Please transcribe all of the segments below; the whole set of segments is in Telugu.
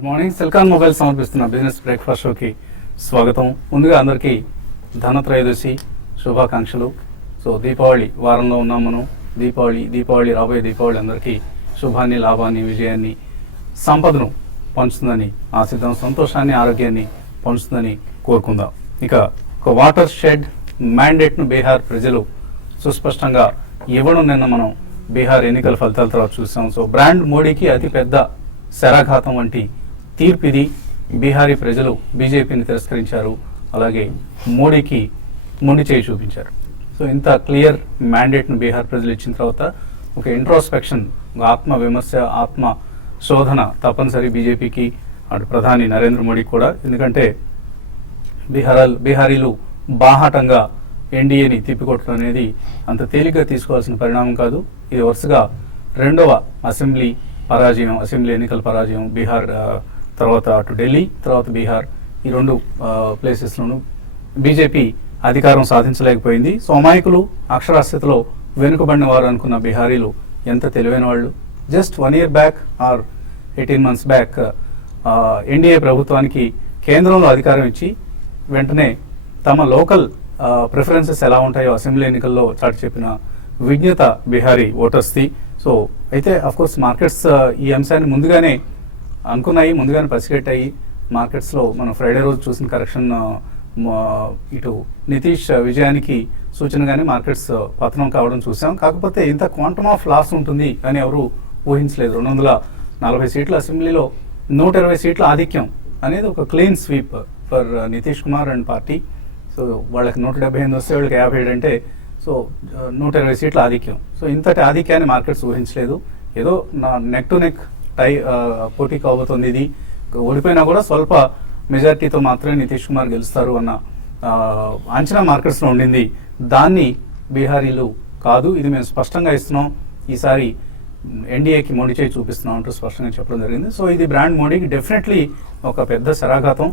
Good morning. సిల్కాన్ మొబైల్ సమర్పిస్తున్న బిజినెస్ బ్రేక్ఫాస్ట్ షోకి స్వాగతం. ముందుగా అందరికీ ధనత్రయోదశి శుభాకాంక్షలు. సో దీపావళి వారంలో ఉన్నాం మనం. దీపావళి రాబోయే దీపావళి అందరికీ శుభాన్ని, లాభాన్ని, విజయాన్ని, సంపదను పంచుతుందని ఆశిద్దాం. సంతోషాన్ని, ఆరోగ్యాన్ని పంచుతుందని కోరుకుందాం. ఇక ఒక వాటర్ షెడ్ మ్యాండేట్ను బీహార్ ప్రజలు సుస్పష్టంగా ఇవ్వడం నిన్న మనం బీహార్ ఎన్నికల ఫలితాల తర్వాత చూసాం. సో బ్రాండ్ మోడీకి అతిపెద్ద శరాఘాతం వంటి తీర్పు ఇది. బీహారీ ప్రజలు బీజేపీని తిరస్కరించారు, అలాగే మోడీకి మొండి చేయి చూపించారు. సో ఇంత క్లియర్ మ్యాండేట్ను బీహార్ ప్రజలు ఇచ్చిన తర్వాత ఒక ఇంట్రోస్పెక్షన్, ఆత్మ విమర్శ, ఆత్మ శోధన తప్పనిసరి బీజేపీకి, అటు ప్రధాని నరేంద్ర మోడీకి కూడా. ఎందుకంటే బీహారీలు బాహాటంగా ఎన్డీఏని తిప్పికొట్టడం అనేది అంత తేలిగ్గా తీసుకోవాల్సిన పరిణామం కాదు. ఇది వరుసగా రెండవ అసెంబ్లీ ఎన్నికల పరాజయం. బీహార్ తర్వాత అటు ఢిల్లీ, తర్వాత బీహార్, ఈ రెండు ప్లేసెస్లోనూ బీజేపీ అధికారం సాధించలేకపోయింది. సో అమాయకులు, అక్షరాస్యతలో వెనుకబడిన వారు అనుకున్న బీహారీలు ఎంత తెలివైన వాళ్ళు. Just 1 year back or 18 months back NDA ప్రభుత్వానికి కేంద్రంలో అధికారం ఇచ్చి వెంటనే తమ లోకల్ ప్రిఫరెన్సెస్ ఎలా ఉంటాయో అసెంబ్లీ ఎన్నికల్లో చాటి చెప్పిన విజ్ఞత బీహారీ ఓటర్స్ది. సో అయితే అఫ్కోర్స్ మార్కెట్స్ ఈ అంశాన్ని ముందుగానే అనుకున్నాయి, ముందుగానే పసిగట్టాయి. మార్కెట్స్లో మనం ఫ్రైడే రోజు చూసిన కరెక్షన్ ఇటు నితీష్ విజయానికి సూచనగానే మార్కెట్స్ పతనం కావడం చూసాం. కాకపోతే ఇంత క్వాంటమ్ ఆఫ్ లాస్ ఉంటుంది అని ఎవరు ఊహించలేదు. 240 సీట్ల అసెంబ్లీలో 120 సీట్ల ఆధిక్యం అనేది ఒక clean sweep for Nitish Kumar and party. So వాళ్ళకి 178 వస్తే వాళ్ళకి 57 అంటే సో 120 సీట్ల ఆధిక్యం. సో ఇంతటి ఆధిక్యాన్ని మార్కెట్స్ ఊహించలేదు. ఏదో నెక్ టు నెక్ పోటీ కాబోతుంది. ఇది ఓడిపోయినా కూడా స్వల్ప మెజారిటీతో మాత్రమే నితీష్ కుమార్ గెలుస్తారు అన్న అంచనా మార్కెట్స్లో ఉండింది. దాన్ని బీహారీలు కాదు, ఇది మేము స్పష్టంగా ఇస్తున్నాం, ఈసారి ఎన్డీఏకి మోడీ చేయి చూపిస్తున్నాం అంటూ స్పష్టంగా చెప్పడం జరిగింది. సో ఇది బ్రాండ్ మోడీకి డెఫినెట్లీ ఒక పెద్ద శరాఘాతం.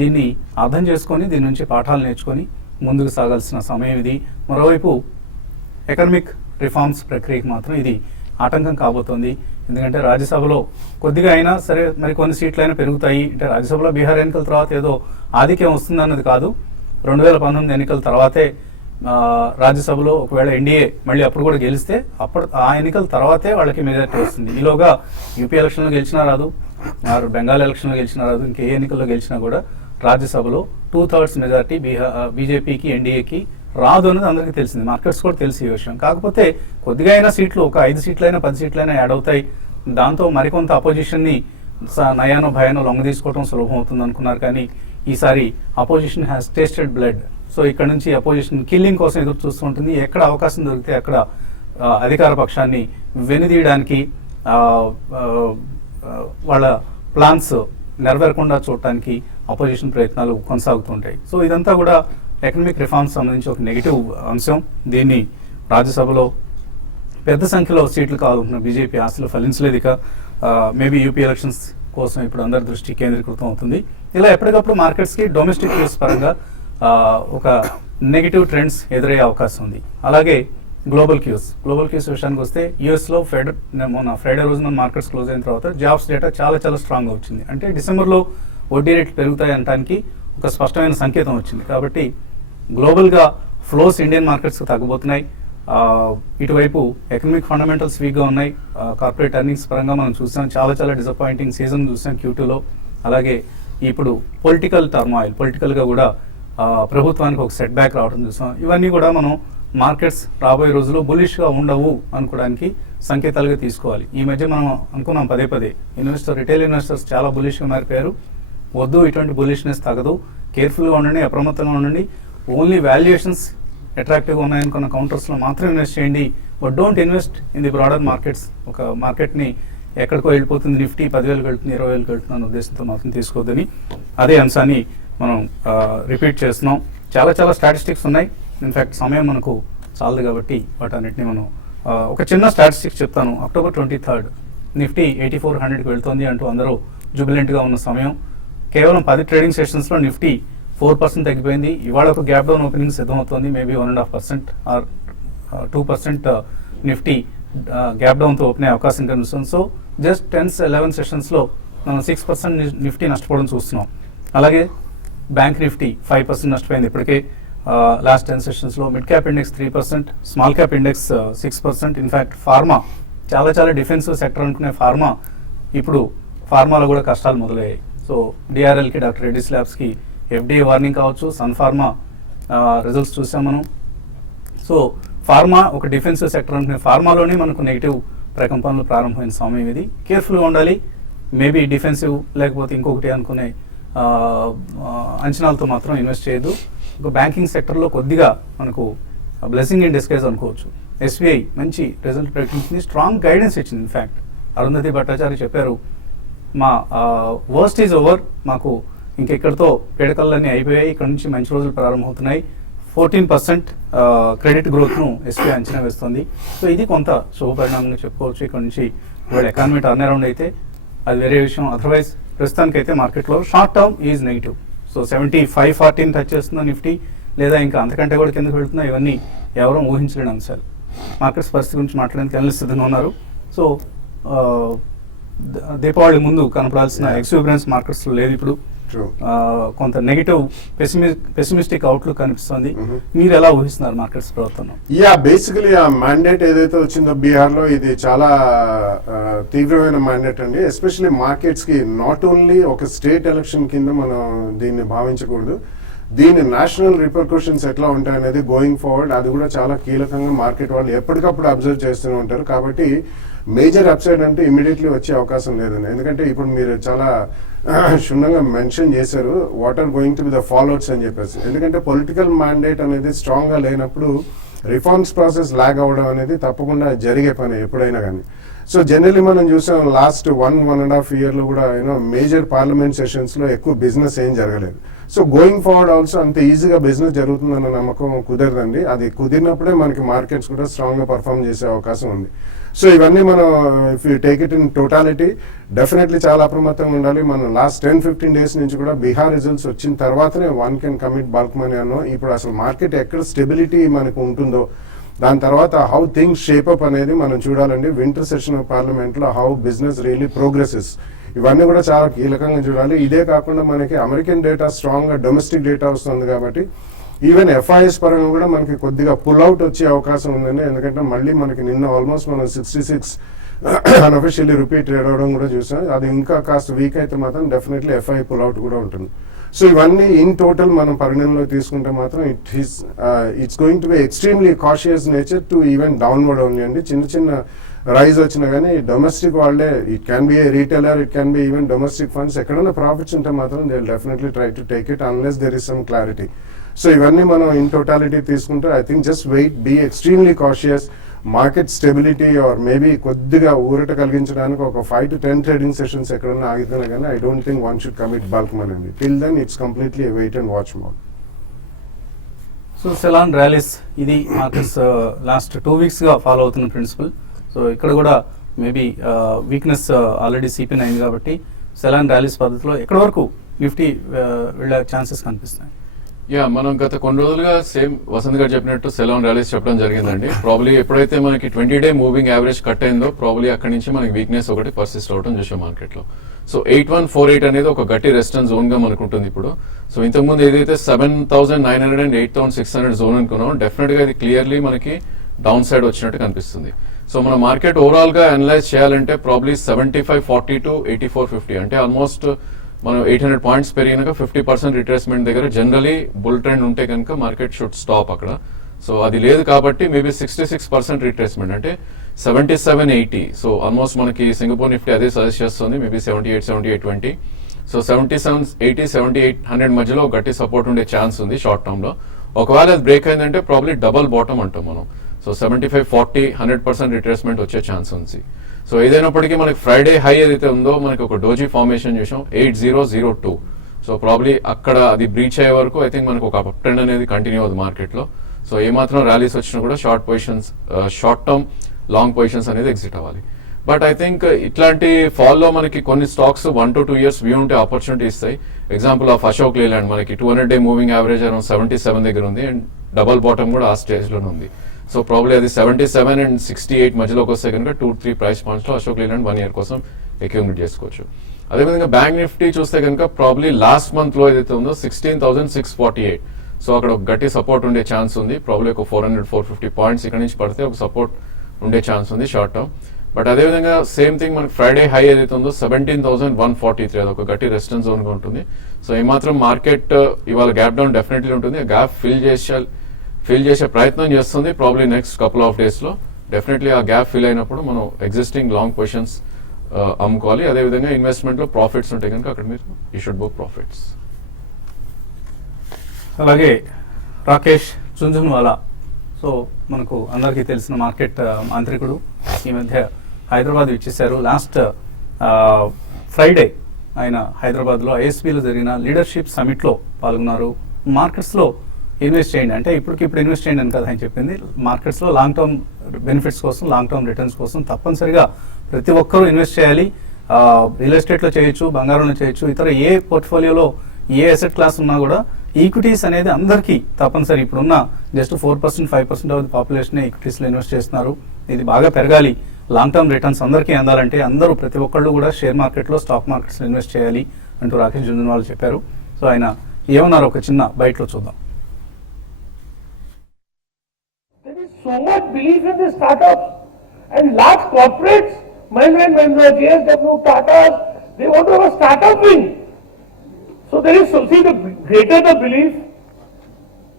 దీన్ని అర్థం చేసుకొని దీని నుంచి పాఠాలు నేర్చుకొని ముందుకు సాగాల్సిన సమయం ఇది. మరోవైపు ఎకనామిక్ రిఫార్మ్స్ ప్రక్రియకి మాత్రం ఇది ఆటంకం కాబోతోంది. ఎందుకంటే రాజ్యసభలో కొద్దిగా అయినా సరే మరి కొన్ని సీట్లు అయినా పెరుగుతాయి. అంటే రాజ్యసభలో బీహార్ ఎన్నికల తర్వాత ఏదో ఆధిక్యం వస్తుందన్నది కాదు. 2019 ఎన్నికల తర్వాతే రాజ్యసభలో ఒకవేళ ఎన్డీఏ మళ్ళీ అప్పుడు కూడా గెలిస్తే ఆ ఎన్నికల తర్వాతే వాళ్ళకి మెజారిటీ వస్తుంది. ఈలోగా యూపీ ఎలక్షన్లో గెలిచినా రాదు, బెంగాల్ ఎలక్షన్లో గెలిచినా రాదు, ఇంకే ఎన్నికల్లో గెలిచినా కూడా రాజ్యసభలో 2/3 మెజారిటీ బీజేపీకి, ఎన్డీఏకి రాదు అనేది అందరికీ తెలిసింది. మార్కెట్స్ కూడా తెలిసి ఈ విషయం. కాకపోతే కొద్దిగా అయినా సీట్లు, ఒక 5 సీట్లైనా 10 సీట్లైనా యాడ్ అవుతాయి. దాంతో మరికొంత అపోజిషన్ని నయానో భయానో లొంగ తీసుకోవడం సులభం అవుతుంది అనుకున్నారు. కానీ ఈసారి opposition has tasted blood. So ఇక్కడ నుంచి అపోజిషన్ కిల్లింగ్ కోసం ఎదురు చూస్తూ ఉంటుంది. ఎక్కడ అవకాశం దొరికితే అక్కడ అధికార పక్షాన్ని వెనుదీయడానికి, వాళ్ళ ప్లాన్స్ నెరవేరకుండా చూడటానికి అపోజిషన్ ప్రయత్నాలు కొనసాగుతుంటాయి. సో ఇదంతా కూడా ఎకనామిక్ రిఫార్మ్స్ సంబంధించి ఒక నెగిటివ్ అంశం. దీన్ని రాజ్యసభలో పెద్ద సంఖ్యలో సీట్లు కావాలనుకున్న బీజేపీ ఆశలు ఫలించలేదు. ఇక మేబీ యూపీ ఎలక్షన్స్ కోసం ఇప్పుడు అందరి దృష్టి కేంద్రీకృతం అవుతుంది. ఇలా ఎప్పటికప్పుడు మార్కెట్స్కి డొమెస్టిక్ న్యూస్ పరంగా ఒక నెగిటివ్ ట్రెండ్స్ ఎదురయ్యే అవకాశం ఉంది. అలాగే గ్లోబల్ క్యూస్ విషయానికి వస్తే యూఎస్లో మొన్న ఫ్రైడే రోజున మార్కెట్స్ క్లోజ్ అయిన తర్వాత జాబ్స్ డేటా చాలా స్ట్రాంగ్గా వచ్చింది. అంటే డిసెంబర్లో వడ్డీ రేట్లు పెరుగుతాయి అనడానికి ఒక స్పష్టమైన సంకేతం వచ్చింది. కాబట్టి గ్లోబల్గా ఫ్లోస్ ఇండియన్ మార్కెట్స్కి తగ్గబోతున్నాయి. ఇటువైపు ఎకనామిక్ ఫండమెంటల్స్ వీక్గా ఉన్నాయి. కార్పొరేట్ ఎర్నింగ్స్ పరంగా మనం చూసాం, చాలా డిసప్పాయింటింగ్ సీజన్ చూసాం Q2లో. అలాగే ఇప్పుడు పొలిటికల్గా కూడా ప్రభుత్వానికి ఒక సెట్ బ్యాక్ రావడం చూసాం. ఇవన్నీ కూడా మనం మార్కెట్స్ రాబోయే రోజుల్లో బులిష్గా ఉండవు అనుకోవడానికి సంకేతాలుగా తీసుకోవాలి. ఈ మధ్య మనం అనుకున్నాం పదే రిటైల్ ఇన్వెస్టర్స్ చాలా బులిష్గా మారిపోయారు. వద్దు, ఇటువంటి బులిష్నెస్ తగదు, కేర్ఫుల్గా ఉండండి, అప్రమత్తంగా ఉండండి. ఓన్లీ వాల్యుయేషన్స్ అట్రాక్టివ్గా ఉన్నాయనుకున్న కౌంటర్స్లో మాత్రం ఇన్వెస్ట్ చేయండి. But don't invest in the broader markets. ఒక మార్కెట్ని ఎక్కడికో వెళ్ళిపోతుంది, నిఫ్టీ 10,000కి వెళ్తుంది, 20,000కి వెళ్తుంది అన్న ఉద్దేశంతో మాత్రం తీసుకోవద్దని అదే అంశాన్ని మనం రిపీట్ చేస్తున్నాం. చాలా స్టాటిస్టిక్స్ ఉన్నాయి. ఇన్ఫ్యాక్ట్ సమయం మనకు చాలదు కాబట్టి వాటన్నిటిని మనం ఒక చిన్న స్టాటిస్టిక్స్ చెప్తాను. October 23rd నిఫ్టీ 8400కి వెళ్తుంది అంటూ అందరూ జుబిలెంట్గా ఉన్న సమయం. కేవలం 10 ట్రేడింగ్ సెషన్స్లో నిఫ్టీ 4% తగ్గిపోయింది. ఇవాళ ఒక గ్యాప్ డౌన్ ఓపెనింగ్ సిద్ధమవుతోంది. మేబీ 1.5% ఆర్ 2% నిఫ్టీ గ్యాప్ డౌన్తో ఓపెన్ అయ్యే అవకాశం కనిపిస్తుంది. సో జస్ట్ 10-11 సెషన్స్లో మనం 6% నిఫ్టీ నష్టపోవడం చూస్తున్నాం. అలాగే బ్యాంక్ నిఫ్టీ 5% నష్టపోయింది ఇప్పటికే లాస్ట్ 10 సెషన్స్లో. Mid cap index 3%, small cap index 6%. In fact pharma చాలా డిఫెన్సివ్ సెక్టర్ అనుకునే ఫార్మా ఇప్పుడు ఫార్మాలో కూడా కష్టాలు మొదలయ్యాయి. సో డిఆర్ఎల్కి, డాక్టర్ రెడ్డిస్ ల్యాబ్స్కి ఎఫ్డీఏ వార్నింగ్ కావచ్చు, సన్ ఫార్మా రిజల్ట్స్ చూసాం మనం. సో ఫార్మా ఒక డిఫెన్సివ్ సెక్టర్ అనుకునే ఫార్మాలోనే మనకు నెగిటివ్ ప్రకంపనలు ప్రారంభమైన సమయం ఇది. కేర్ఫుల్గా ఉండాలి. మేబీ డిఫెన్సివ్ లేకపోతే ఇంకొకటి అనుకునే అంచనాలతో మాత్రం ఇన్వెస్ట్ చేయొద్దు. ఒక బ్యాంకింగ్ సెక్టర్లో కొద్దిగా మనకు బ్లెస్సింగ్ ఇన్ డిస్గైజ్ అనుకోవచ్చు. ఎస్బీఐ మంచి రిజల్ట్ ప్రకటించింది, స్ట్రాంగ్ గైడెన్స్ ఇచ్చింది. ఇన్ఫ్యాక్ట్ అరుంధతి భట్టాచార్య చెప్పారు, మా వర్స్ట్ ఈజ్ ఓవర్, మాకు ఇంకెక్కడితో పీడకలన్నీ అయిపోయాయి, ఇక్కడ నుంచి మంచి రోజులు ప్రారంభమవుతున్నాయి. 14% క్రెడిట్ గ్రోత్ను ఎస్బీఐ అంచనా వేస్తుంది. సో ఇది కొంత శుభ పరిణామంగా చెప్పుకోవచ్చు. ఇక్కడ నుంచి ఒకవేళ ఎకానమీ టర్న్ అరౌండ్ అయితే అది వేరే విషయం. అదర్వైజ్ ప్రస్తుతానికైతే మార్కెట్లో short term is negative. So 75-14 touch చేస్తుందా నిఫ్టీ, లేదా ఇంకా అంతకంటే కూడా కిందకు వెళ్తుందా, ఇవన్నీ ఎవరూ ఊహించలేని అంశాలు. మార్కెట్స్ పరిస్థితి గురించి మాట్లాడడానికి అనలిస్ట్ సిద్ధంగా ఉన్నారు. సో దీపావళి ముందు కనపడాల్సిన ఎక్స్యూబరెన్స్ మార్కెట్స్లో లేదు ఇప్పుడు. కొంత నెగిటివ్ పెసిమిస్టిక్ అవుట్లుక్ కనిపిస్తుంది. మీరు ఎలా ఊహిస్తున్నారు మార్కెట్స్ ప్రవర్తన? బేసికలీ ఆ మ్యాండేట్ ఏదైతే వచ్చిందో బీహార్ లో, ఇది చాలా తీవ్రమైన మ్యాండేట్ అండి. ఎస్పెషల్లీ మార్కెట్స్ కి నాట్ ఓన్లీ ఒక స్టేట్ ఎలక్షన్ కింద మనం దీన్ని భావించకూడదు. దీని నేషనల్ రిపర్కషన్స్ ఎట్లా ఉంటాయనేది గోయింగ్ ఫార్వర్డ్ అది కూడా చాలా కీలకంగా మార్కెట్ వాళ్ళు ఎప్పటికప్పుడు అబ్జర్వ్ చేస్తూనే ఉంటారు. కాబట్టి మేజర్ అప్సైడ్ అంటే ఇమీడియట్లీ వచ్చే అవకాశం లేదండి. ఎందుకంటే ఇప్పుడు మీరు చాలా క్షుణ్ణంగా మెన్షన్ చేశారు what are going to be the follow ups అని చెప్పేసి. ఎందుకంటే పొలిటికల్ మ్యాండేట్ అనేది స్ట్రాంగ్ గా లేనప్పుడు రిఫార్మ్స్ ప్రాసెస్ లాగ్ అవ్వడం అనేది తప్పకుండా జరిగే పని ఎప్పుడైనా కానీ. సో జనరలీ మనం చూసాం లాస్ట్ 1.5 year లో కూడా మేజర్ పార్లమెంట్ సెషన్స్ లో ఎక్కువ బిజినెస్ ఏం జరగలేదు. సో గోయింగ్ ఫార్వర్డ్ ఆల్సో అంత ఈజీగా బిజినెస్ జరుగుతుందన్న నమ్మకం కుదరదండి. అది కుదిరినప్పుడే మనకి మార్కెట్స్ కూడా స్ట్రాంగ్ గా పర్ఫామ్ చేసే అవకాశం ఉంది. సో ఇవన్నీ మనం if you take it in totality definitely చాలా అప్రమత్తంగా ఉండాలి. మనం లాస్ట్ 10-15 days నుంచి కూడా బీహార్ రిజల్ట్స్ వచ్చిన తర్వాతనే one can commit bulk money అన్నాం. ఇప్పుడు అసలు మార్కెట్ ఎక్కడ స్టెబిలిటీ మనకు ఉంటుందో దాని తర్వాత హౌ థింగ్స్ షేపప్ అనేది మనం చూడాలండి. వింటర్ సెషన్ ఆఫ్ పార్లమెంట్ లో హౌ బిజినెస్ రియలీ ప్రోగ్రెసెస్ ఇవన్నీ కూడా చాలా కీలకంగా చూడాలి. ఇదే కాకుండా మనకి అమెరికన్ డేటా స్ట్రాంగ్ గా డొమెస్టిక్ డేటా వస్తుంది కాబట్టి ఈవెన్ ఎఫ్ఐఎస్ పరంగా కూడా మనకి కొద్దిగా పుల్ అవుట్ వచ్చే అవకాశం ఉందండి. ఎందుకంటే మళ్ళీ మనకి నిన్న ఆల్మోస్ట్ మనం 66 అన్అఫిషియల్లీ రూపీ ట్రేడ్ అవడం కూడా చూసాం. అది ఇంకా కాస్త వీక్ అయితే మాత్రం డెఫినెట్లీ ఎఫ్ఐ పుల్ అవుట్ కూడా ఉంటుంది. సో ఇవన్నీ ఇన్ టోటల్ మనం పరిగణనలో తీసుకుంటే మాత్రం it's going to be extremely cautious nature to even downward only అండి. చిన్న రైజ్ వచ్చినా కానీ డొమెస్టిక్ వాళ్ళే, it can be a retailer, it can be even domestic funds ఎక్కడైనా ప్రాఫిట్స్ ఉంటే మాత్రం they will definitely try to take it unless there is some clarity. So ఇవన్నీ మనం ఇన్ టోటాలిటీ తీసుకుంటే I think just wait, be extremely cautious. Market stability or maybe కొద్దిగా ఊరట కలిగించడానికి ఒక 5 to 10 ట్రేడింగ్ సెషన్స్ ఎక్కడన్నా ఆగితేనే కానీ I don't think one should commit bulk money అండి. Till then it's completely wait and watch mode. So sell on rallies ఇది మార్కెట్స్ లాస్ట్ 2 weeks గా ఫాలో అవుతున్న ప్రిన్సిపల్. సో ఇక్కడ కూడా మేబీ వీక్నెస్ ఆల్రెడీ సీపిన్ అయింది కాబట్టి సెలాన్ ర్యాలీస్ పద్ధతిలో ఎక్కడి వరకు నిఫ్టీ వెళ్ళే ఛాన్సెస్ కనిపిస్తున్నాయి? మనం గత కొన్ని రోజులుగా సేమ్ వసంత్ గారు చెప్పినట్టు సెలాన్ ర్యాలీస్ చెప్పడం జరిగిందండి. ప్రాబ్లీ ఎప్పుడైతే మనకి 20-day మూవింగ్ యావరేజ్ కట్ అయిందో ప్రాబ్లీ అక్కడి నుంచి మనకి వీక్నెస్ ఒకటి పర్సిస్ట్ అవడం చూసాం మార్కెట్ లో. సో 8148 అనేది ఒక గట్టి రెసిస్టెన్స్ జోన్ గా మనకు ఉంటుంది ఇప్పుడు. సో ఇంతకుముందు ఏదైతే 7900 and 8600 జోన్ అనుకున్నాం, డెఫినెట్ గా ఇది క్లియర్లీ మనకి డౌన్ సైడ్ వచ్చినట్టు కనిపిస్తుంది. సో మన మార్కెట్ ఓవరాల్ గా అనలైజ్ చేయాలంటే ప్రాబ్లీ 7540 to 8450 అంటే ఆల్మోస్ట్ మనం 800 points పెరిగినాక 50% రిట్రేస్మెంట్ దగ్గర జనరలీ బుల్ ట్రెండ్ ఉంటే కనుక మార్కెట్ షుడ్ స్టాప్ అక్కడ. సో అది లేదు కాబట్టి మేబీ 66% రిట్రేస్మెంట్ అంటే 7780. సో ఆల్మోస్ట్ మనకి సింగపూర్ నిఫ్టీ అదే సజెస్ట్ చేస్తుంది, మేబీ 78-7820. సో 7780, 7800 మధ్యలో గట్టి సపోర్ట్ ఉండే ఛాన్స్ ఉంది షార్ట్ టర్మ్ లో. ఒకవేళ అది బ్రేక్ అయిందంటే ప్రాబ్లీ డబల్ బాటమ్ అంటాం మనం. సో 7540 100% రిట్రేస్మెంట్ వచ్చే ఛాన్స్ ఉంది. సో ఏదైనప్పటికీ మనకి ఫ్రైడే హై ఏదైతే ఉందో మనకి ఒక డోజీ ఫార్మేషన్ చూసాం 8002. సో ప్రాబ్లీ అక్కడ అది బ్రీచ్ అయ్యే వరకు ఐ థింక్ మనకు ఒక అప్ ట్రెండ్ అనేది కంటిన్యూ అవుతుంది మార్కెట్ లో. సో ఏమాత్రం ర్యాలీస్ వచ్చినా కూడా short positions, short term long positions అనేది ఎగ్జిట్ అవ్వాలి. బట్ ఐ థింక్ ఇట్లాంటి ఫాల్ లో మనకి కొన్ని స్టాక్స్ 1 to 2 years వ్యూ ఉంటే ఆపర్చునిటీ ఇస్తాయి. ఎగ్జాంపుల్ ఆఫ్ అశోక్ లేలాండ్ మనకి 200-day మూవింగ్ యావరేజ్ అరౌండ్ 77 దగ్గర ఉంది అండ్ డబల్ బాటమ్ కూడా ఆ స్టేజ్ లోనే ఉంది. సో ప్రాబ్లీ అది 77 and 68 మధ్యలోకి వస్తే కనుక 2-3 price points లో అశోక్ లేలాండ్ 1 year కోసం అక్యూములేట్ చేసుకోవచ్చు. అదేవిధంగా బ్యాంక్ నిఫ్టీ చూస్తే కనుక ప్రాబ్లీ లాస్ట్ మంత్ లో ఏదైతే ఉందో 16,648. సో అక్కడ ఒక గట్టి సపోర్ట్ ఉండే ఛాన్స్ ఉంది. ప్రాబ్లీ ఒక 400-450 పాయింట్స్ ఇక్కడ నుంచి పడితే ఒక సపోర్ట్ ఉండే ఛాన్స్ ఉంది షార్ట్ టర్మ్. బట్ అదేవిధంగా సేమ్ థింగ్ మనకి ఫ్రైడే హై ఏదైతే ఉందో 17,143, అది ఒక గట్టి రెసిస్టెన్స్ జోన్ గా ఉంటుంది. సో ఏమాత్రం మార్కెట్ ఇవాళ గ్యాప్ డౌన్ డెఫినెట్లీ ఉంటుంది. గ్యాప్ ఫిల్ చేసే ప్రయత్నం చేస్తుంది probably next couple of days లో. డెఫినెట్లీ ఆ గ్యాప్ ఫిల్ అయినప్పుడు మనం ఎగ్జిస్టింగ్ లాంగ్ పొజిషన్స్ అమ్ముకోవాలి. అదేవిధంగా ఇన్వెస్ట్మెంట్ లో ప్రాఫిట్స్ ఉంటే కనుక అక్కడ మీరు యూ షుడ్ బుక్ ప్రాఫిట్స్. అలాగే రాకేష్ జుంజున్వాలా, సో మనకు అందరికీ తెలిసిన మార్కెట్ మాంత్రికుడు, ఈ మధ్య హైదరాబాద్ ఇచ్చేశారు. లాస్ట్ ఫ్రైడే ఆయన హైదరాబాద్లో ఐఎస్బీలో జరిగిన లీడర్షిప్ సమిట్లో పాల్గొన్నారు. మార్కెట్స్లో ఇన్వెస్ట్ చేయండి అంటే ఇప్పటికిప్పుడు ఇన్వెస్ట్ చేయండి అని కదా ఆయన చెప్పింది. మార్కెట్స్లో లాంగ్ టర్మ్ బెనిఫిట్స్ కోసం, లాంగ్ టర్మ్ రిటర్న్స్ కోసం తప్పనిసరిగా ప్రతి ఒక్కరూ ఇన్వెస్ట్ చేయాలి. రియల్ ఎస్టేట్లో చేయొచ్చు, బంగారంలో చేయొచ్చు, ఇతర ఏ పోర్ట్ఫోలియోలో ఏ అసెట్ క్లాస్ ఉన్నా కూడా ఈక్విటీస్ అనేది అందరికీ తప్పనిసరి. ఇప్పుడున్న జస్ట్ 4%, 5% ఆఫ్ ది పాపులేషన్ ఈక్విటీస్లో ఇన్వెస్ట్ చేస్తున్నారు. ఇది బాగా పెరగాలి, లాంగ్ టర్మ్ రిటర్న్స్ అందరికీ అందాలంటే అందరూ ప్రతి ఒక్కళ్ళు కూడా షేర్ మార్కెట్లో, స్టాక్ మార్కెట్స్లో ఇన్వెస్ట్ చేయాలి అంటూ రాకేష్ జుంజున్వాలా చెప్పారు. సో ఆయన ఏమన్నారు ఒక చిన్న బయటలో చూద్దాం. There is so much belief in the startups and large corporates, Mahindra & Mahindra, JSW, Tatas, they want to have a startup wing. So there is, see, the greater the belief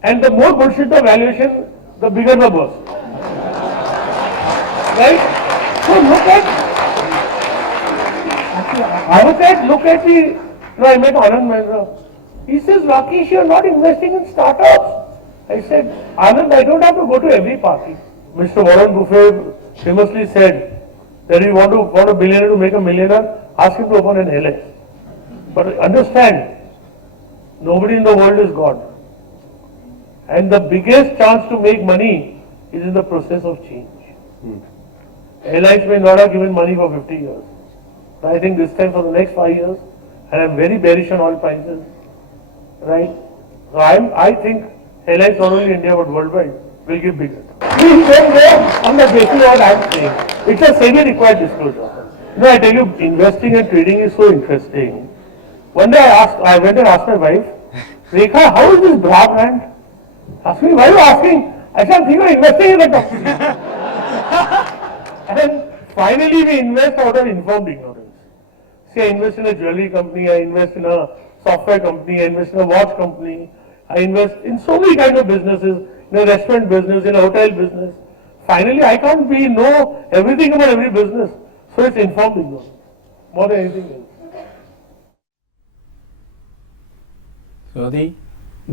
and the more bullshit the valuation, the bigger the boss. Right? So look at the, I met Anand Mahindra. He says, Rakesh, you are not investing in startups. I said, Anand, I don't have to go to every party. Mr. Warren Buffett famously said that you want a billionaire to make a millionaire, ask him to open an LS. But understand, nobody in the world is God. And the biggest chance to make money is in the process of change. Airlines may not have given money for 50 years. But I think this time for the next 5 years, and I'm very bearish on oil prices, right? So I think airlines not only India but worldwide will give big returns. Please don't go on the basis of what I'm saying. It's a semi-required disclosure. You know, I tell you, investing and trading is so interesting. One day I went and asked my wife, Rekha, how is this bra brand? Asked me, why are you asking? I said, I'm thinking of investing in the company. And finally we invest out of informed ignorance. See, I invest in a jewelry company, I invest in a software company, I invest in a watch company, I invest in so many kinds of businesses, in a restaurant business, in a hotel business. Finally, I can't know everything about every business. So it's informed ignorance, more than anything else. So అది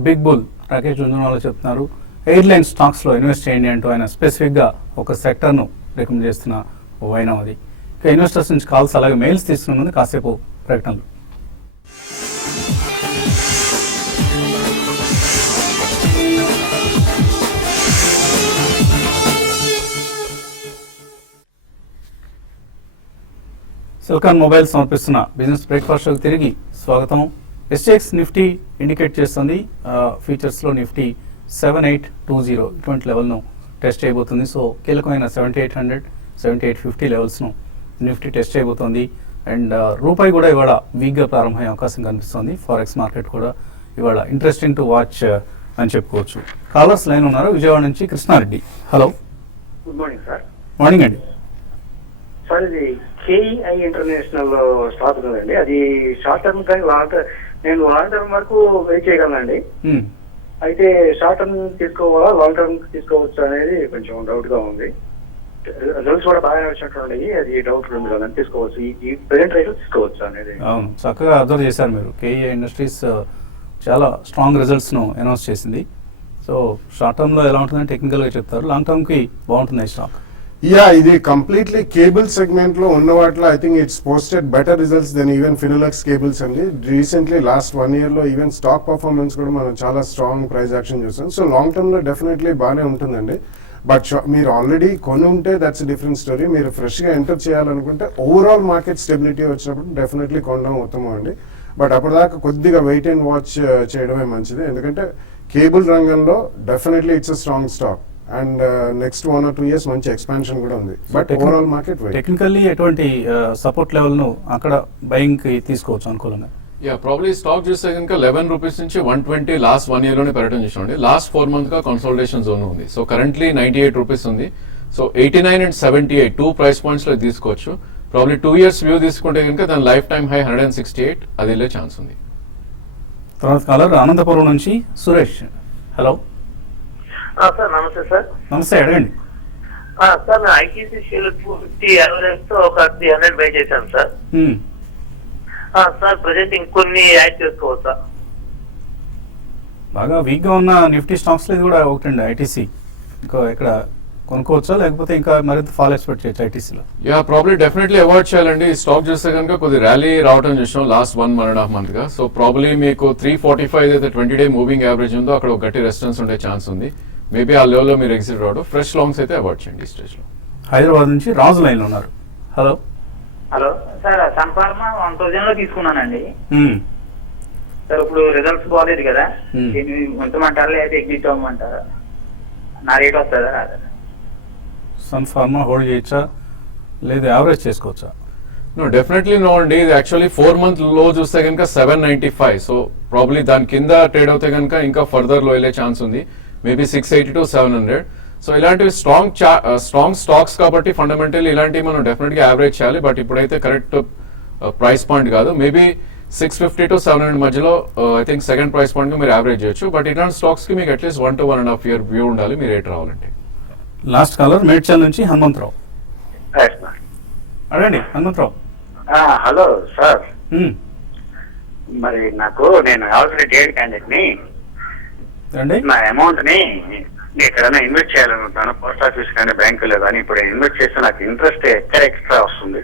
బిగ్ బుల్ రాకేష్ జుంజున్వాలా చెప్తున్నారు. ఎయిర్లైన్ స్టాక్స్లో ఇన్వెస్ట్ చేయండి అంటూ ఆయన స్పెసిఫిక్గా ఒక సెక్టర్ను రికమెండ్ చేస్తున్న వైనం అది. ఇక ఇన్వెస్టర్స్ నుంచి కాల్స్ అలాగే మెయిల్స్ తీసుకునే ముందు కాసేపు ప్రకటనలు. సిలికాన్ మొబైల్ సమర్పిస్తున్న బిజినెస్ బ్రేక్ఫాస్ట్ షోకి తిరిగి స్వాగతం. ఎస్ఎక్స్ నిఫ్టీ ఇండికేట్ చేస్తుంది ఫ్యూచర్స్లో నిఫ్టీ 7820 ఇటువంటి లెవెల్ను టెస్ట్ చేయబోతుంది. సో కీలకమైన 7800, 7850 లెవెల్స్ను నిఫ్టీ టెస్ట్ చేయబోతోంది. అండ్ రూపాయి కూడా ఇవాళ వీక్గా ప్రారంభమయ్యే అవకాశం కనిపిస్తుంది. ఫారెక్స్ మార్కెట్ కూడా ఇవాళ ఇంట్రెస్టింగ్ టు వాచ్ అని చెప్పుకోవచ్చు. కాలర్స్ లైన్ ఉన్నారు. విజయవాడ నుంచి Krishna Reddy. Hello, good morning sir. Morning అండి. సార్, ఇది కేఈఐ ఇంటర్నేషనల్ స్టాక్ కదండి, అది షార్ట్ టర్మ్ కానీ నేను లాంగ్ టర్మ్ వరకు వెయిట్ చేయగలనండి. అయితే షార్ట్ టర్మ్ తీసుకోవాలా, లాంగ్ టర్మ్ తీసుకోవచ్చు అనేది కొంచెం డౌట్ గా ఉంది. రిజల్ట్స్ కూడా బాగానే వచ్చినట్టున్నాయి, అది డౌట్ ఉంది కదా, తీసుకోవచ్చు ఈ ప్రెజెంట్ రేట్ తీసుకోవచ్చు అనేది. అవును, చక్కగా అబ్జర్వ్ చేశారు మీరు. కేఈఐ ఇండస్ట్రీస్ చాలా స్ట్రాంగ్ రిజల్ట్స్ను అనౌన్స్ చేసింది. సో షార్ట్ టర్మ్లో ఎలా ఉంటుందని టెక్నికల్గా చెప్తారు, లాంగ్ టర్మ్కి బాగుంటుంది ఈ స్టాక్. యా, ఇది కంప్లీట్లీ కేబుల్ సెగ్మెంట్ లో ఉన్న వాటిలో I think it's posted better results than even Finolex cables అండి. రీసెంట్లీ లాస్ట్ 1 year లో ఈవెన్ స్టాక్ పర్ఫార్మెన్స్ కూడా మనం చాలా స్ట్రాంగ్ ప్రైస్ యాక్షన్ చూస్తాం. సో లాంగ్ టర్మ్ లో డెఫినెట్లీ బాగానే ఉంటుందండి. బట్ మీరు ఆల్రెడీ కొని ఉంటే దట్స్ డిఫరెంట్ స్టోరీ. మీరు ఫ్రెష్ గా ఎంటర్ చేయాలనుకుంటే ఓవరాల్ మార్కెట్ స్టెబిలిటీ వచ్చినప్పుడు డెఫినెట్లీ కొనడం ఉత్తమం అండి. బట్ అప్పటిదాకా కొద్దిగా వెయిట్ అండ్ వాచ్ చేయడమే మంచిది. ఎందుకంటే కేబుల్ రంగంలో definitely it's a strong stock and next 1 or 2 years మంచి ఎక్స్పాన్షన్ కూడా ఉంది. బట్ ఓవరాల్ మార్కెట్ టెక్నికల్లీ ఎటువంటి సపోర్ట్ లెవెల్ను అక్కడ బయింగ్కి తీసుకోవచ్చు అనుకూలంగా? యా ప్రాబ్లీ స్టాక్ చూస్తే కనుక 11 రూపీస్ నుంచి 120 లాస్ట్ 1 year లోనే పెరగడం చూసుకోండి. లాస్ట్ 4 months గా కన్సల్టేషన్ జోన్ ఉంది. సో కరెంట్లీ 98 రూపీస్ ఉంది. సో 89 and 78 2 ప్రైస్ పాయింట్స్ లో తీసుకోవచ్చు. ప్రాబ్లీ 2 years వ్యూ తీసుకుంటే కనుక దాని లైఫ్ టైం హై 168 అది వెళ్ళే ఛాన్స్ ఉంది. తర్వాత కాలర్ అనంతపురం నుంచి సురేష్. హలో సార్ నమస్తే సార్. నమస్తే, అడగండి. సార్ నేను ఐటీసీ షేర్ 250 యావరేజ్ తో ఒక 300 బై చేశాను సార్. సార్ ప్రజెంట్ ఇంకొన్ని యాడ్ చేసుకోవచ్చా? బాగా వీక్గా ఉన్న నిఫ్టీ స్టాక్స్లో ఇది కూడా ఒకటండి ఐటీసీ. ఇంకా ఇక్కడ కొనుక్కోవచ్చా లేకపోతే ఇంకా మరింత ఫాల్ ఎక్స్పెక్ట్ చేయొచ్చు ఐటీసీలో? యా ప్రాబ్లీ డెఫినెట్లీ అవాయిడ్ చేయాలండి. ఈ స్టాక్ చూస్తే కనుక కొద్ది ర్యాలీ రావడం చూసాం లాస్ట్ 1.5 month గా. సో ప్రాబ్లీ మీకు 345 ఏదైతే 20-day మూవింగ్ యావరేజ్ ఉందో అక్కడ ఒక గట్టి రెసిస్టెన్స్ ఉండే ఛాన్స్ ఉంది. మేబీ ఆ లెవెల్లో మీరు ఎగ్జిట్ రావడం. ఫ్రెష్ లాంగ్స్ అయితే అవాయిడ్ చేయండి ఈ స్టేజ్లో. హైదరాబాద్ నుంచి రాజు లైన్లో ఉన్నారు. హలో హలో సార్, సన్ఫార్మా 1000 లో తీసుకున్నానండి సార్. ఇప్పుడు రిజల్ట్స్ బాగాలేదు కదా, దీన్ని ఉంచమంటారా లేదా ఎగ్జిట్ అవ్వమంటారా? నా రేట్ వస్తుందా రాదా? సన్ ఫార్మా హోల్డ్ చేయొచ్చా లేదా యావరేజ్ చేసుకోవచ్చా? నో డెఫినెట్లీ నో అండి. ఇది యాక్చువల్లీ 4 month లో చూస్తే కనుక 795. సో ప్రాబ్లీ దాని కింద ట్రేడ్ అవుతే కనుక ఇంకా ఫర్దర్ లో వెళ్ళే ఛాన్స్ ఉంది. Maybe 680 to 700. సో ఇలాంటివి స్ట్రాంగ్ స్టాక్స్ కాబట్టి ఫండమెంటల్లీ ఇలాంటివి మనం డెఫినెట్గా యావరేజ్ చేయాలి. బట్ ఇప్పుడైతే కరెక్ట్ ప్రైస్ పాయింట్ కాదు. మేబీ 650 to 700 మధ్యలో I think second price point మీరు యావరేజ్ చేయొచ్చు. బట్ ఇలాంటి స్టాక్స్ కి మీకు అట్లీస్ట్ 1 to 1.5 year వ్యూ ఉండాలి మీరు రేట్ రావాలంటే. లాస్ట్ కాలర్ మేడ్చల్ నుంచి హనుమంతరావు. అడగండి హనుమంతరావు. హలో సార్, మరి నేను కావాల్సిన డేట్ క్యాండిడేట్ ని రండి. నా అమౌంట్ ని ఎక్కడైనా ఇన్వెస్ట్ చేయాలనుకుంటాను, పోస్ట్ ఆఫీస్ కానీ బ్యాంకులో కానీ. ఇప్పుడు ఇన్వెస్ట్ చేస్తే నాకు ఇంట్రెస్ట్ ఎక్స్ట్రా వస్తుంది.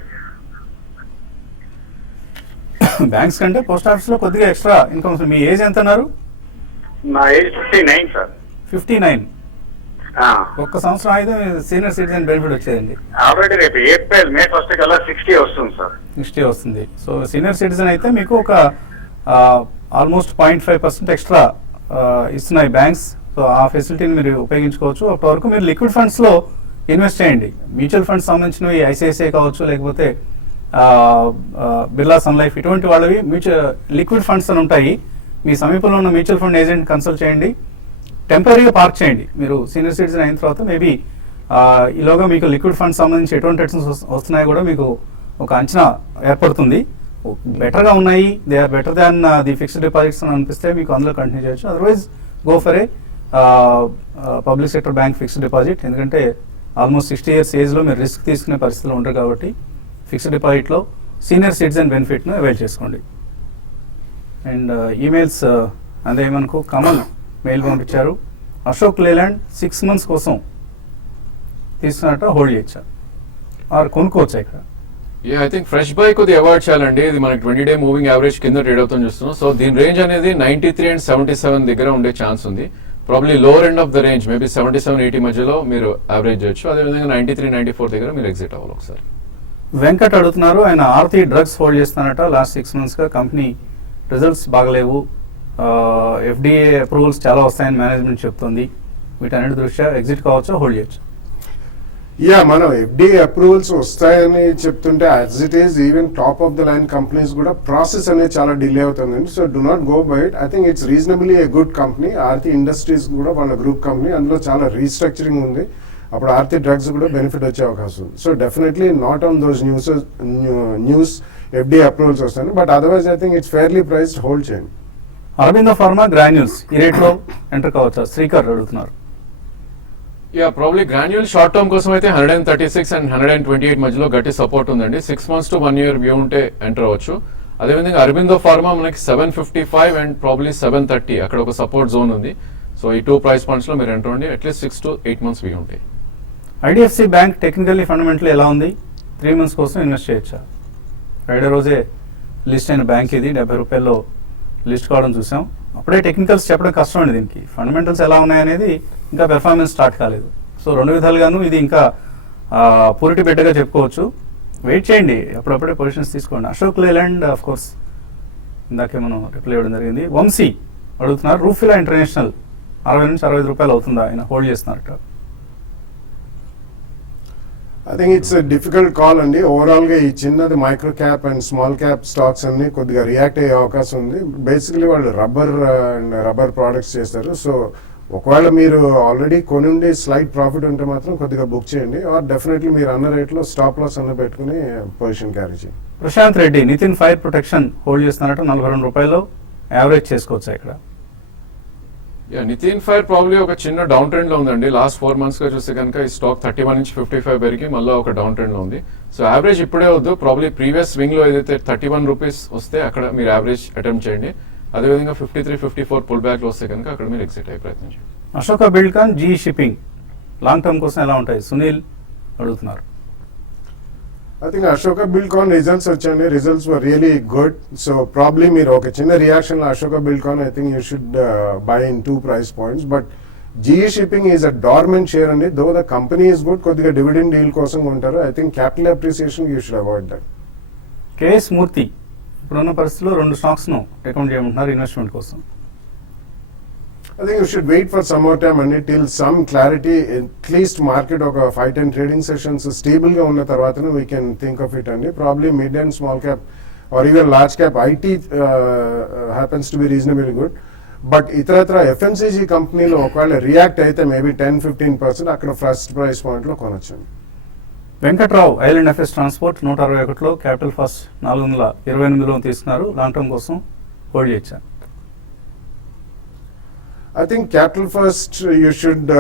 బ్యాంక్స్ కంటే పోస్ట్ ఆఫీస్ లో కొద్దిగా ఎక్స్ట్రా ఇన్కమ్. మీ ఏజ్ ఎంత అన్నారు? నా ఏజ్ 59 సార్. 59. ఒక్క సంవత్సరం అయితే సీనియర్ సిటిజన్ బెనిఫిట్ వచ్చేదండి. ఆల్రెడీ రేపు May 1st కల్లా 60 వస్తుంది సార్. 60 వస్తుంది. సో సీనియర్ సిటిజన్ అయితే మీకు ఒక ఆల్మోస్ట్ 0.5% ఎక్స్ట్రా ఇస్తున్నాయి బ్యాంక్స్. సో ఆ ఫెసిలిటీని మీరు ఉపయోగించుకోవచ్చు. అప్పటి వరకు మీరు లిక్విడ్ ఫండ్స్ లో ఇన్వెస్ట్ చేయండి. మ్యూచువల్ ఫండ్స్ సంబంధించినవి ఐసిఐసిఐ కావచ్చు, లేకపోతే బిర్లా సన్ లైఫ్, ఇటువంటి వాళ్ళవి లిక్విడ్ ఫండ్స్ అని ఉంటాయి. మీ సమీపంలో ఉన్న మ్యూచువల్ ఫండ్ ఏజెంట్ కన్సల్ట్ చేయండి. టెంపరీగా పార్క్ చేయండి. మీరు సీనియర్ సిటిజన్ అయిన తర్వాత మేబీ ఈలోగా మీకు లిక్విడ్ ఫండ్స్ సంబంధించి ఎటువంటి రిటర్న్స్ వస్తున్నాయో కూడా మీకు ఒక అంచనా ఏర్పడుతుంది. బెటర్గా ఉన్నాయి, they are better than the fixed deposits అని అనిపిస్తే మీకు అందులో కంటిన్యూ చేయొచ్చు. Otherwise go for a public sector bank fixed deposit. ఎందుకంటే ఆల్మోస్ట్ 60 years ఏజ్లో మీరు రిస్క్ తీసుకునే పరిస్థితిలో ఉండరు కాబట్టి ఫిక్స్డ్ డిపాజిట్లో సీనియర్ సిటిజన్ బెనిఫిట్ను అవైల్ చేసుకోండి. అండ్ ఈమెయిల్స్ అదే మనకు కమల్ మెయిల్ పంపించారు. అశోక్ లేలాండ్ 6 months కోసం తీసుకున్నట్టు హోల్డ్ చేయొచ్చా ఆర్ కొనుక్కోవచ్చా? ఇక్కడ ఐ థింక్ ఫ్రెష్ బై కొద్దిగా అవాయిడ్ చేయాలండి. ఇది మనకి 20-day మూవింగ్ యావరేజ్ కింద ట్రేడ్ అవుతుంది చూస్తున్నాం. సో దీని రేంజ్ అనేది 93 and 77 దగ్గర ఉండే ఛాన్స్ ఉంది. Probably lower end of the range maybe 77-80 మధ్యలో మీరు యావరేజ్ చేయొచ్చు. అదేవిధంగా 93-94 దగ్గర మీరు ఎగ్జిట్ అవ్వాలి ఒకసారి. వెంకట్ అడుగుతున్నారు, ఆయన ఆర్తి డ్రగ్స్ హోల్డ్ చేస్తున్నారట. లాస్ట్ 6 monthsగా కంపెనీ రిజల్ట్స్ బాగలేవు, FDA అప్రూవల్స్ చాలా వస్తాయని మేనేజ్మెంట్ చెప్తుంది. వీటన్నిటి దృష్ట్యా ఎగ్జిట్ కావచ్చా, హోల్డ్ చేయొచ్చు? మనం FDA అప్రూవల్స్ వస్తాయని చెప్తుంటే as it is even top of the line companies కూడా ప్రాసెస్ అనేది చాలా డిలే అవుతుందండి. So do not go by it. I think it's reasonably a good company. Aarti industries కూడా వాళ్ళ గ్రూప్ కంపెనీ, అందులో చాలా రీస్ట్రక్చరింగ్ ఉంది. అప్పుడు ఆర్తి డ్రగ్స్ కూడా బెనిఫిట్ వచ్చే అవకాశం ఉంది. So definitely not on those news FDA approvals వస్తాయి. But otherwise I think it's fairly priced, hold చేయండి. అరవింద ఫార్మా గ్రాన్యూల్స్ ఈ రేట్లో ఎంటర్ కావచ్చా? శ్రీకర్ అడుగుతున్నారు. ప్రాబ్లీ గ్రాన్యూల్ షార్ట్ టర్మ్ కోసం అయితే 136 and 128 మధ్యలో గట్టి సపోర్ట్ ఉందండి. 6 months to 1 year వ్యూ ఉంటే ఎంటర్ అవ్వచ్చు. అదేవిధంగా అరవిందో ఫార్మా మనకి 755 and ప్రాబ్లీ 730 అక్కడ ఒక సపోర్ట్ జోన్ ఉంది. సో ఈ 2 price points లో మీరు ఎంటర్ అవ్వండి. అట్లీస్ట్ 6 to 8 months వ్యూ ఉంటాయి. ఐడిఎఫ్సి బ్యాంక్ టెక్నికల్లీ ఫండమెంటల్లీ ఎలా ఉంది? 3 months కోసం ఇన్వెస్ట్ చేయొచ్చా? ఫ్రైడే రోజే లిస్ట్ అయిన బ్యాంక్ ఇది. 70 రూపాయల్లో లిస్ట్ కావడం చూసాం. అప్పుడే టెక్నికల్స్ చెప్పడం కష్టం అండి. దీనికి ఫండమెంటల్స్ ఎలా ఉన్నాయనేది ఇంకా పెర్ఫార్మెన్స్ స్టార్ట్ కాలేదు. సో 2 విధాలుగాను ఇది ఇంకా పూరిటి బిడ్డగా చెప్పుకోవచ్చు. వెయిట్ చేయండి, అప్పుడప్పుడే పొజిషన్స్ తీసుకోండి. అశోక్ లేలాండ్ ఆఫ్ కోర్స్ ఇందాకే మనం రిప్లై ఇవ్వడం జరిగింది. వంశీ అడుగుతున్నారు, రూఫిలా ఇంటర్నేషనల్ 60 నుంచి 65 రూపాయలు అవుతుందా? ఆయన హోల్డ్ చేస్తున్నారట. I think it's difficult call అండి. ఓవరాల్ గా ఈ చిన్నది micro cap and small cap stocks అన్ని కొద్దిగా రియాక్ట్ అయ్యే అవకాశం ఉంది. బేసికలీ వాళ్ళు రబ్బర్ ప్రొడక్ట్స్ చేస్తారు. సో ఒకవేళ మీరు ఆల్రెడీ కొని ఉండి స్లైట్ ప్రాఫిట్ ఉంటే మాత్రం కొద్దిగా బుక్ చేయండి, ఆర్ డెఫినెట్లీ మీరు అన్న రేట్లో స్టాప్ లాస్ అన్న పెట్టుకుని పొజిషన్ క్యారీ చేయండి. Prashant Reddy Nitin fire protection hold చేస్తున్నట్టు 42 రూపాయలు యావరేజ్ చేసుకోవచ్చా ఇక్కడ? నితిన్ ఫైర్ ప్రాబ్లీ ఒక చిన్న డౌన్ ట్రెండ్ లో ఉందండి. లాస్ట్ 4 months గా చూస్తే కనుక ఈ స్టాక్ 31 నుంచి 55 పెరిగి మళ్ళీ ఒక డౌన్ ట్రెండ్ లో ఉంది. సో యావరేజ్ ఇప్పుడే వద్దు, ప్రాబ్లీ ప్రీవియస్ స్వింగ్ లో ఏదైతే 31 రూపీస్ వస్తే అక్కడ మీరు యావరేజ్ అటెంప్ట్ చేయండి. అదేవిధంగా 53, 54 పుల్ బ్యాక్ లో వస్తే కనుక అక్కడ మీరు ఎగ్జిట్ అయ్యే ప్రయత్నం చేయండి. Ashoka Buildcon, G shipping long term కోసం ఎలా ఉంటాయి? సునీల్ అడుగుతున్నారు. I think Ashoka Buildcon results వచ్చాయండి. Results were really good. So probably మీరు ఒక చిన్న రియాక్షన్ లో Ashoka Buildcon I think you should buy in 2 price points. But GE shipping is a dormant share అండి. Though the company is good, కొద్దిగా డివిడెండ్ డీల్ కోసం ఉంటారు. I think capital appreciation you should avoid that. KS మూర్తి ఇప్పుడున్న పరిస్థితుల్లో 2 స్టాక్స్ ను రికమెండ్ చేయమంటున్నారు ఇన్వెస్ట్మెంట్ కోసం. I think you should wait for some more time and till some clarity, at least market ఒక 5-10 trading sessions stable గా ఉన్న తర్వాతనే we can think of it అండి. Probably mid and small cap or even large cap IT happens to be reasonably good. But ఇతరత్ర FMCG కంపెనీలు ఒకవేళ రియాక్ట్ అయితే మేబీ 10-15% అక్కడ ఫస్ట్ ప్రైస్ పాయింట్ లో కొనొచ్చు. వెంకట్రావు ఐలాండ్ ఎఫ్ఎస్ ట్రాన్స్పోర్ట్ 161లో క్యాపిటల్ ఫస్ట్ 428లో తీసుకున్నారు. లాంగ్ టర్మ్ కోసం హోల్డ్ చేయొచ్చా? I think capital first you should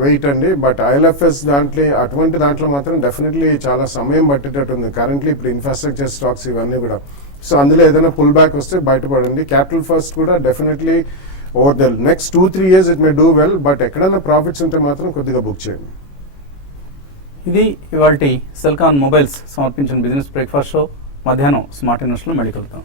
wait అండి. బట్ ఐఎల్ఎఫ్ఎస్ అటువంటి దాంట్లో మాత్రం డెఫినెట్లీ చాలా సమయం పట్టేటట్టు ఉంది. కరెంట్లీ ఇప్పుడు ఇన్ఫ్రాస్ట్రక్చర్ స్టాక్స్ ఇవన్నీ కూడా. సో అందులో ఏదైనా పుల్ బ్యాక్ వస్తే బయటపడండి. క్యాపిటల్ ఫస్ట్ కూడా definitely over the next 2-3 years it may do well. But ఎక్కడైనా ప్రాఫిట్స్ ఉంటే మాత్రం కొద్దిగా బుక్ చేయండి. ఇది ఇవాల్టి సెల్కాన్ మొబైల్స్ సమర్పించిన బిజినెస్ బ్రేక్ఫాస్ట్ షో. మధ్యాహ్నం స్మార్ట్ ఇన్వెస్ట్లో మళ్ళీ కలుద్దాం.